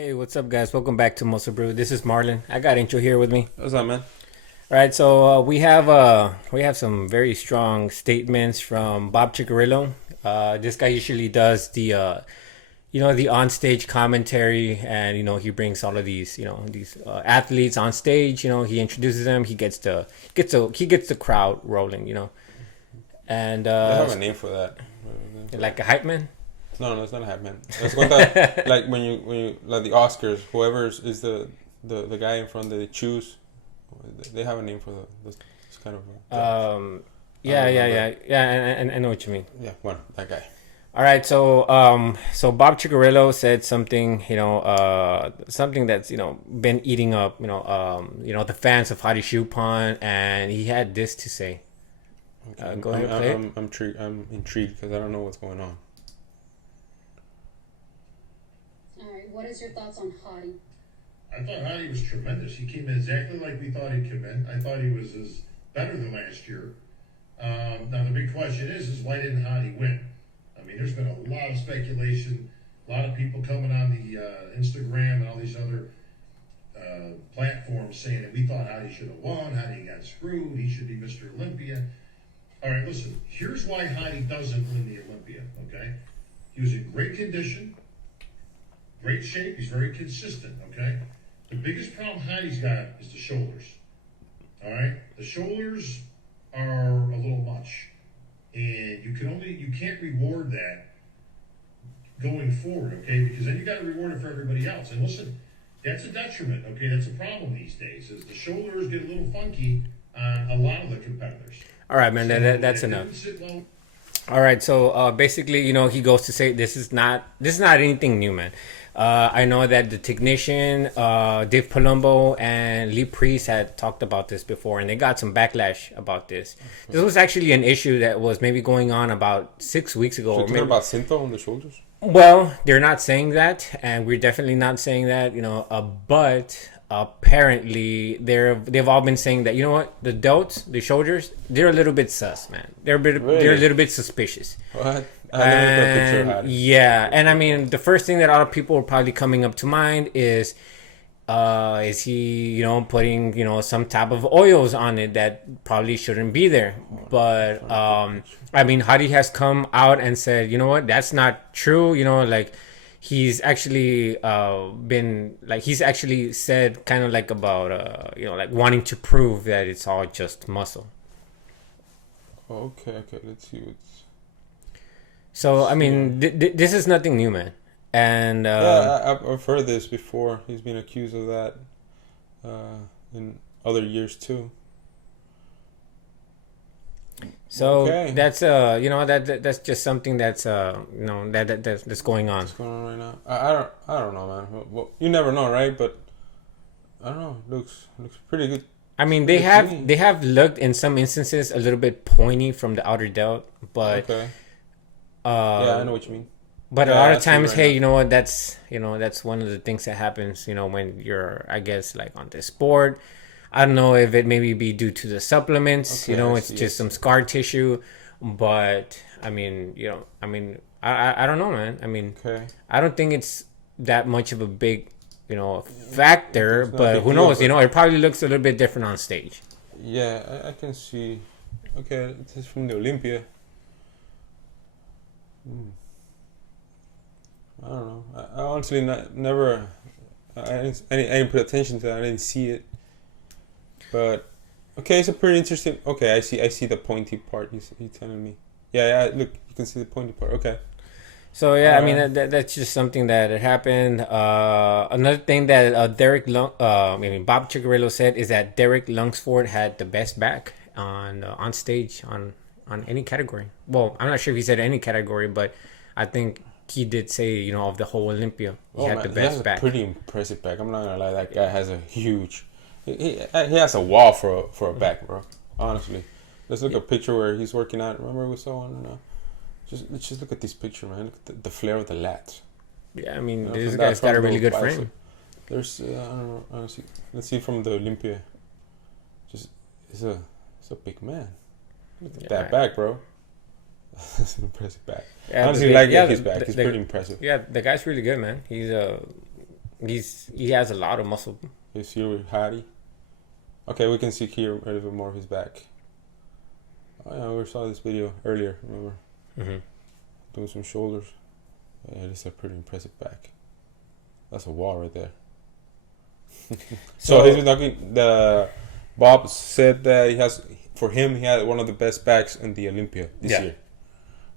Hey, what's up, guys? Welcome back to MuscleBrew. This is Marlon. I got Intro here with me. What's up, man? All right, so we have some very strong statements from Bob Cicherillo. This guy usually does the on-stage commentary, and he brings all of these athletes on stage. He introduces them. He gets the crowd rolling. And They have a name for that. like a hype man. No, it's not a hype man. It's one that like when you like the Oscars, whoever is the guy in front that they choose, they have a name for this kind of. Yeah, and I know what you mean. Yeah, one that guy. All right, so Bob Cicherillo said something, something that's been eating up, the fans of Hadi Choopan, and he had this to say. Okay. Go ahead, play it. I'm intrigued because I don't know what's going on. All right, what is your thoughts on Hadi? I thought Hadi was tremendous. He came in exactly like we thought he'd come in. I thought he was better than last year. Now the big question is why didn't Hadi win? I mean, there's been a lot of speculation, a lot of people coming on the Instagram and all these other platforms saying that we thought Hadi should have won, Hadi got screwed, he should be Mr. Olympia. All right, listen, here's why Hadi doesn't win the Olympia, okay? He was in great condition, great shape, he's very consistent, okay? The biggest problem Hadi's got is the shoulders, all right? The shoulders are a little much, and you can't reward that going forward, okay? Because then you got to reward it for everybody else. And listen, that's a detriment, okay? That's a problem these days, is the shoulders get a little funky on a lot of the competitors. All right, man, that's enough. All right, so basically, he goes to say this is not anything new, man. I know that the technician, Dave Palumbo and Lee Priest had talked about this before, and they got some backlash about this. This was actually an issue that was maybe going on about 6 weeks ago. So you're talking about Cinto on the shoulders? Well, they're not saying that, and we're definitely not saying that, but apparently they've all been saying that, the delts, the shoulders, they're a little bit sus, man. They're a little bit suspicious. What? I never looked at a picture of Hadi. Yeah, and I mean, the first thing that a lot of people are probably coming up to mind is he, putting, some type of oils on it that probably shouldn't be there. But, I mean, Hadi has come out and said, that's not true. He's actually he's actually said kind of like about, wanting to prove that it's all just muscle. Okay, let's see what's... So, I mean, this is nothing new, man. And I've heard this before. He's been accused of that in other years too. So okay. That's that's just something that's that's going on. What's going on right now? I don't know, man. Well, you never know, right? But I don't know. Looks pretty good. I mean, they have looked in some instances a little bit pointy from the outer delt, but okay. Yeah, I know what you mean. But a lot of times, hey, that's one of the things that happens, when you're, I guess, like on this sport. I don't know if it maybe be due to the supplements, Okay, it's just some scar tissue, but I mean, I don't know, man. I mean, okay. I don't think it's that much of a big, factor, It's not a but big who deal, knows, but- it probably looks a little bit different on stage. Yeah, I can see. Okay, this is from the Olympia. I don't know. I honestly never. I didn't put attention to it. I didn't see it. But okay, it's a pretty interesting. Okay, I see the pointy part. He's telling me. Yeah. Look, you can see the pointy part. Okay. So yeah, I mean that's just something that happened. Another thing that Bob Cicherillo said is that Derek Lunksford had the best back on stage on any category. Well, I'm not sure if he said any category, but I think he did say of the whole Olympia he had the best back. He has a pretty impressive back. I'm not gonna lie, that guy has a huge. He has a wall for a back, bro. Honestly, let's look at a picture where he's working out. Remember we saw one? Let's just look at this picture, man. Look at the flare of the lats. Yeah, I mean, this guy's got a really good frame. There's I don't know. Honestly, let's see from the Olympia. It's a big man. Look at that back, bro. That's an impressive back. Yeah, honestly, his back. He's pretty impressive. Yeah, the guy's really good, man. He's he has a lot of muscle. He's here with Hadi. Okay, we can see here a little bit more of his back. Oh yeah, we saw this video earlier. Remember, doing some shoulders. Yeah, it is a pretty impressive back. That's a wall right there. So he's been talking. Bob said that he had one of the best backs in the Olympia this year.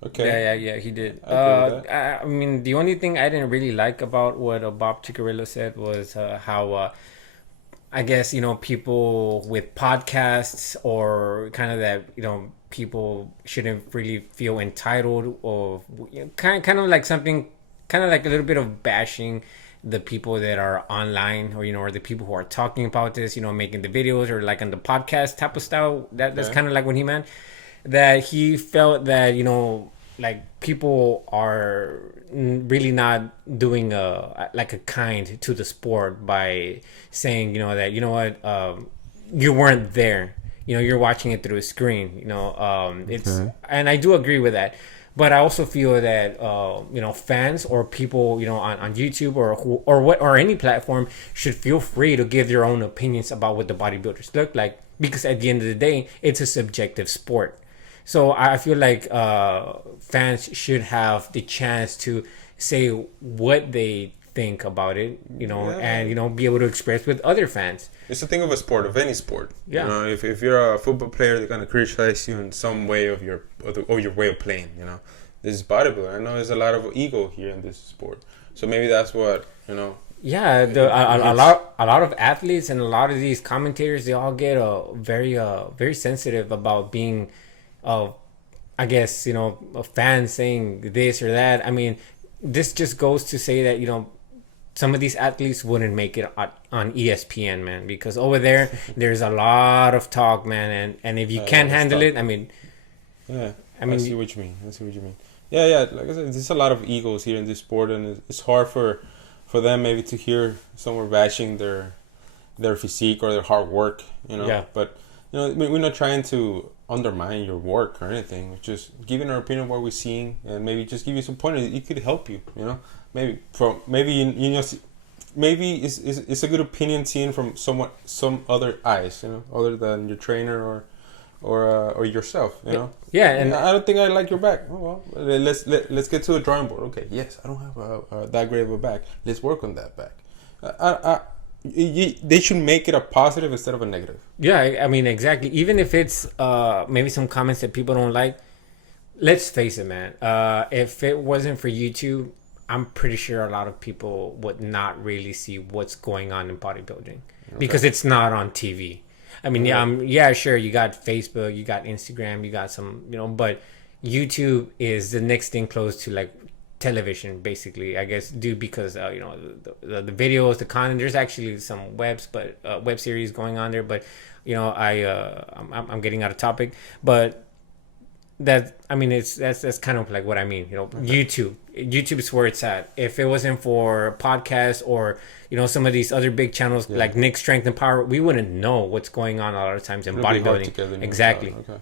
Okay. Yeah, he did. I I mean, the only thing I didn't really like about what Bob Cicherillo said was how, I guess, people with podcasts or kind of that, people shouldn't really feel entitled or kind of like something, kind of like a little bit of bashing the people that are online or the people who are talking about this, making the videos or like on the podcast type of style. That's kind of like what he meant. That he felt that like people are really not doing a kind to the sport by saying that you weren't there, you're watching it through a screen, it's and I do agree with that. But I also feel that fans or people on YouTube or any platform should feel free to give their own opinions about what the bodybuilders look like, because at the end of the day it's a subjective sport. So I feel like fans should have the chance to say what they think about it, and be able to express with other fans. It's a thing of a sport, of any sport. Yeah. If you're a football player, they're gonna criticize you in some way of your way of playing. This is bodybuilding. I know there's a lot of ego here in this sport, so maybe that's what. Yeah, a lot of athletes and a lot of these commentators, they all get very sensitive about being, I guess a fan saying this or that. I mean, this just goes to say that some of these athletes wouldn't make it on ESPN, man, because over there's a lot of talk, man, and if you can't handle it, I mean, I see what you mean. Yeah. Like I said, there's a lot of egos here in this sport, and it's hard for them maybe to hear someone bashing their physique or their hard work, Yeah. But we're not trying to undermine your work or anything. We're just giving our opinion of what we're seeing, and maybe just give you some pointers. It could help you, maybe it's a good opinion seen from some other eyes, other than your trainer or yourself, Yeah, and I don't think I like your back. Oh well, let's get to a drawing board. Okay, yes, I don't have that great of a back. Let's work on that back. They should make it a positive instead of a negative. Yeah, I mean, exactly. Even if it's maybe some comments that people don't like, let's face it, man. If it wasn't for YouTube, I'm pretty sure a lot of people would not really see what's going on in bodybuilding because it's not on TV. I mean, sure, you got Facebook, you got Instagram, you got some, but YouTube is the next thing close to like television, basically, I guess, because the videos, the content. There's actually some web series going on there, but I'm getting out of topic. But that's kind of like what I mean. YouTube is where it's at. If it wasn't for podcasts or some of these other big channels like Nick Strength and Power, we wouldn't know what's going on a lot of times in bodybuilding. Exactly. Okay.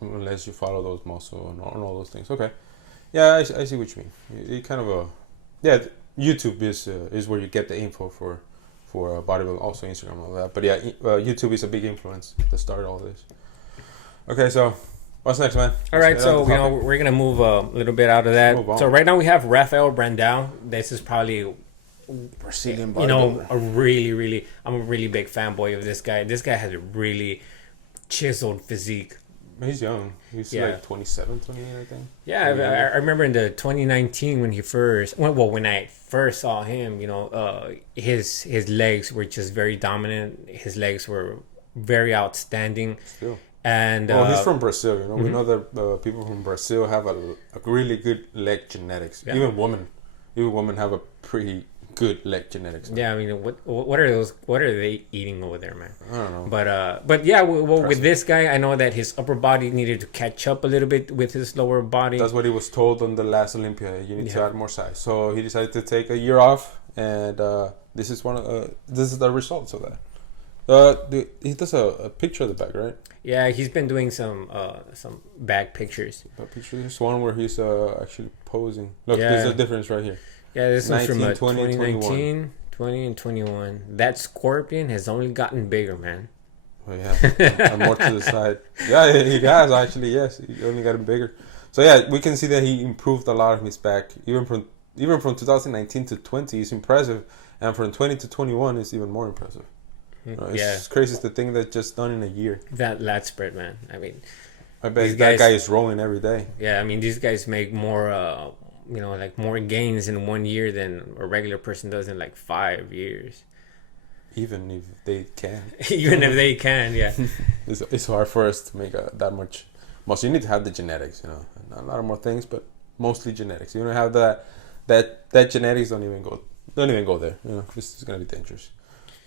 Unless you follow those muscle and all those things. Okay. Yeah, I see what you mean. It kind of YouTube is where you get the info for bodybuilding, also Instagram and all that. But yeah, YouTube is a big influence that started all this. Okay, so what's next, man? All right, so we're gonna move a little bit out of that. So right now we have Raphael Brandao. This is probably Brazilian bodybuilder. I'm a really big fanboy of this guy. This guy has a really chiseled physique. He's young. He's like 27, 28, I think. Yeah, I remember in the 2019 when I first saw him, his legs were just very dominant. His legs were very outstanding. Still. And he's from Brazil. We know that people from Brazil have a really good leg genetics. Yeah. Even women have a pretty good leg genetics. Yeah, I mean, what are those? What are they eating over there, man? I don't know. But yeah, with this guy, I know that his upper body needed to catch up a little bit with his lower body. That's what he was told on the last Olympia. You need to add more size. So he decided to take a year off, and this is the results of that. He does a picture of the back, right? Yeah, he's been doing some back pictures. There's one where he's actually posing. Look, there's a difference right here. Yeah, this one's from 2019, 20 and 21. That scorpion has only gotten bigger, man. Oh, yeah, and more to the side. Yeah, he has actually. Yes, he only got bigger. So yeah, we can see that he improved a lot of his back. Even from 2019 to 20, it's impressive, and from 20 to 21, it's even more impressive. It's crazy to think that just done in a year. That lat spread, man. I mean, I bet that guy is rolling every day. Yeah, I mean, these guys make more, like more gains in 1 year than a regular person does in like 5 years. Even if they can. Even if they can, yeah. It's hard for us to make that much muscle. You need to have the genetics, a lot of more things, but mostly genetics. You don't have that genetics don't even go there. This is gonna be dangerous.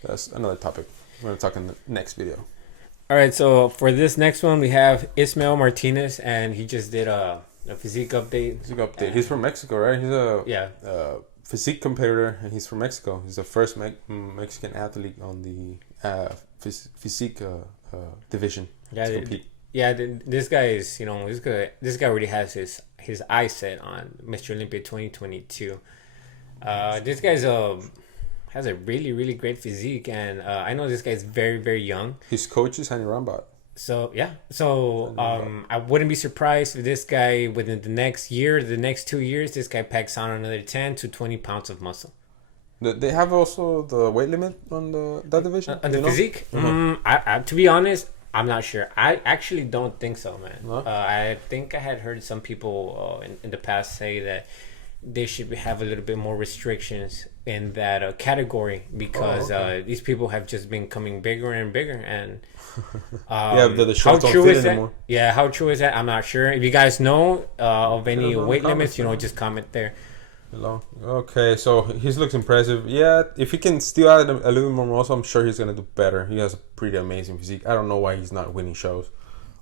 That's another topic we're gonna talk in the next video. All right, so for this next one we have Ismael Martinez, and he just did a physique update. He's from Mexico, right? He's a physique competitor, and he's from Mexico. He's the first Mexican athlete on the physique division. This guy is, this guy already has his eyes set on Mr. Olympia 2022. This guy's has a really, really great physique, and I know this guy's very, very young. His coach is Hadi Rambat. So I wouldn't be surprised if this guy within the next 2 years, this guy packs on another 10 to 20 pounds of muscle. They have also the weight limit on that division? On the physique? I to be honest, I'm not sure. I actually don't think so, man. No? I think I had heard some people in the past say that they should have a little bit more restrictions in that category, because these people have just been coming bigger and bigger, and the shorts don't fit anymore. Yeah, how true is that? I'm not sure. If you guys know of any weight limits, just comment there. Hello. Okay, so his looks impressive. Yeah, if he can still add a little bit more muscle, I'm sure he's gonna do better. He has a pretty amazing physique. I don't know why he's not winning shows.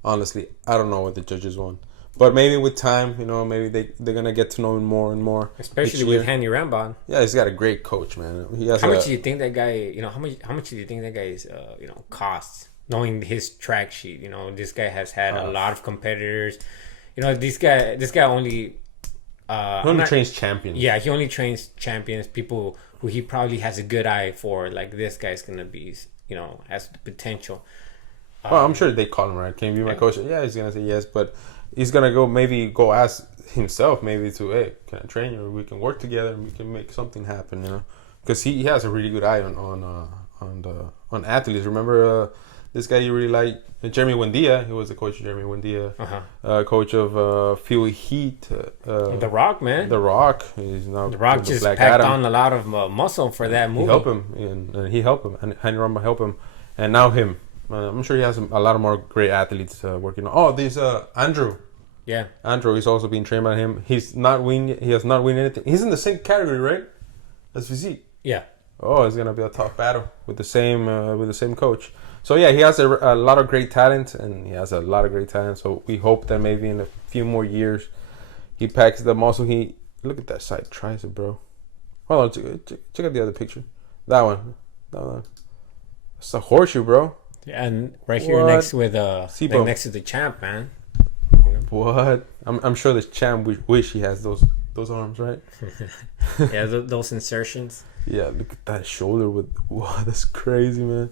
Honestly, I don't know what the judges want. But maybe with time, maybe they're gonna get to know him more and more. Especially with Hadi Rambat. Yeah, he's got a great coach, man. How much do you think that guy? How much do you think that guy is? Costs, knowing his track sheet. This guy has had a lot of competitors. This guy only. He only trains champions. Yeah, he only trains champions. People who he probably has a good eye for. Like, this guy's gonna be, has the potential. Well, I'm sure they call him, right? Can you be my coach? Yeah, he's gonna say yes, but he's gonna go ask himself maybe to, hey, can I train you? Or we can work together and we can make something happen, because he has a really good eye on athletes. Remember this guy you really like, Jeremy Buendia? He was the coach of Jeremy Buendia, coach of Fuel Heat. The Rock, man. The Rock. He's now The Rock just packed on a lot of muscle for that movie. He helped him, and Hadi Rambat helped him, and now him. I'm sure he has a lot of more great athletes working on. Oh, there's Andrew. Yeah, Andrew is also being trained by him. He has not won anything. He's in the same category, right? As physique. Yeah. Oh, it's gonna be a tough battle with the same coach. So yeah, he has a lot of great talent, So we hope that maybe in a few more years, he packs the muscle. Look at that side tricep, bro. Hold on, check out the other picture. That one. It's a horseshoe, bro. Yeah, and right here next with next to the champ, man. What? I'm sure the champ wish he has those arms, right? Yeah, those insertions. Yeah, look at that shoulder wow, that's crazy, man.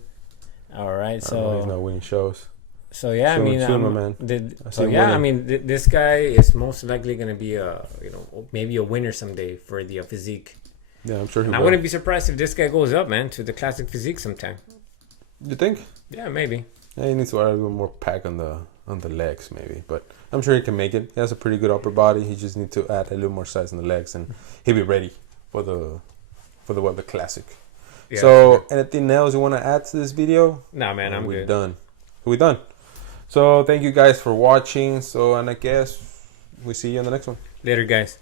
All right, so he's not winning shows. So yeah, this guy is most likely going to be maybe a winner someday for the physique. Yeah, I'm sure he will. I wouldn't be surprised if this guy goes up, man, to the classic physique sometime. You think? Yeah, maybe. Yeah, he needs to add a little more pack on the legs, maybe. But I'm sure he can make it. He has a pretty good upper body. He just needs to add a little more size on the legs, and he'll be ready for the classic. Yeah, so, anything else you want to add to this video? Nah, man, I'm good. We're done. So, thank you guys for watching. So, and I guess we'll see you on the next one. Later, guys.